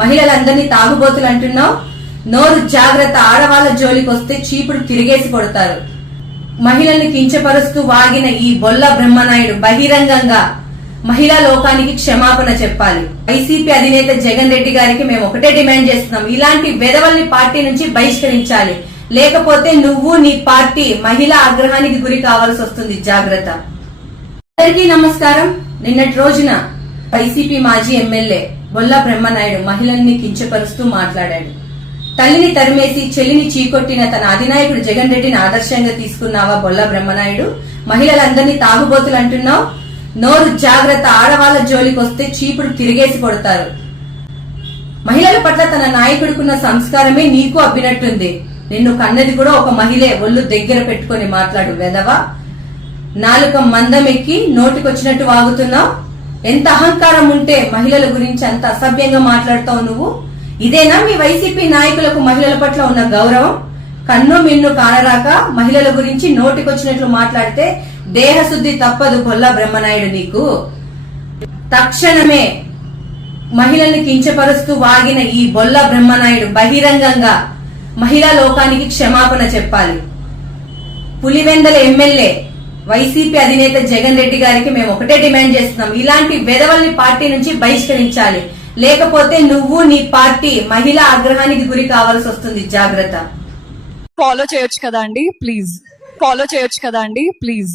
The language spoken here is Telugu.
మహిళలందరినీ తాగుబోతులు అంటున్నావు. నోరు జాగ్రత్త, ఆడవాళ్ల జోలికి వస్తే చీపుడు తిరిగేసి కొడతారు. మహిళల్ని కించపరుస్తూ వాగిన ఈ బొల్ల బ్రహ్మనాయుడు బహిరంగంగా మహిళా లోకానికి క్షమాపణ చెప్పాలి. వైసీపీ అధినేత జగన్ రెడ్డి గారికి మేము ఒకటే డిమాండ్ చేస్తున్నాం, ఇలాంటి వెధవల్ని పార్టీ నుంచి బహిష్కరించాలి. లేకపోతే నువ్వు నీ పార్టీ మహిళా ఆగ్రహానికి గురి కావాల్సి వస్తుంది. జాగ్రత్త. అందరికీ నమస్కారం. నిన్నటి రోజున వైసీపీ మాజీ ఎమ్మెల్యే బొల్ల బ్రహ్మనాయుడు మహిళల్ని కించపరుస్తూ మాట్లాడాడు. తల్లిని తరిమేసి చెల్లిని చీకొట్టిన తన అధినాయకుడు జగన్ రెడ్డిని ఆదర్శంగా తీసుకున్నావా బొల్ల బ్రహ్మనాయుడు? మహిళలందరినీ తాగుబోతులు అంటున్నావు. నోరు జాగ్రత్త, ఆడవాళ్ల జోలికి వస్తే చీపుడు తిరిగేసి కొడతారు. మహిళల పట్ల తన నాయకుడికున్న సంస్కారమే నీకు అబ్బినట్టుంది. నిన్ను కన్నది కూడా ఒక మహిళే. ఒళ్ళు దగ్గర పెట్టుకుని మాట్లాడు వెధవా. నాలుక మందం ఎక్కి నోటికొచ్చినట్టు వాగుతున్నావు. ఎంత అహంకారం ఉంటే మహిళల గురించి అంత అసభ్యంగా మాట్లాడుతావు నువ్వు? ఇదేనా మీ వైసీపీ నాయకులకు మహిళల పట్ల ఉన్న గౌరవం? కన్ను మిన్ను కానరాక మహిళల గురించి నోటికొచ్చినట్లు మాట్లాడితే దేహశుద్ధి తప్పదు బొల్ల బ్రహ్మనాయుడు నీకు. తక్షణమే మహిళల్ని కించపరుస్తూ వాగిన ఈ బొల్ల బ్రహ్మనాయుడు బహిరంగంగా మహిళా లోకానికి క్షమాపణ చెప్పాలి. పులివెందల ఎమ్మెల్యే వైసీపీ అధినేత జగన్ రెడ్డి గారికి మేము ఒకటే డిమాండ్ చేస్తున్నాం, ఇలాంటి వెధవల్ని పార్టీ నుంచి బహిష్కరించాలి. లేకపోతే నువ్వు నీ పార్టీ మహిళా ఆగ్రహానికి గురి కావాల్సి వస్తుంది. జాగ్రత్త. ఫాలో చేయొచ్చు కదా అండి ప్లీజ్.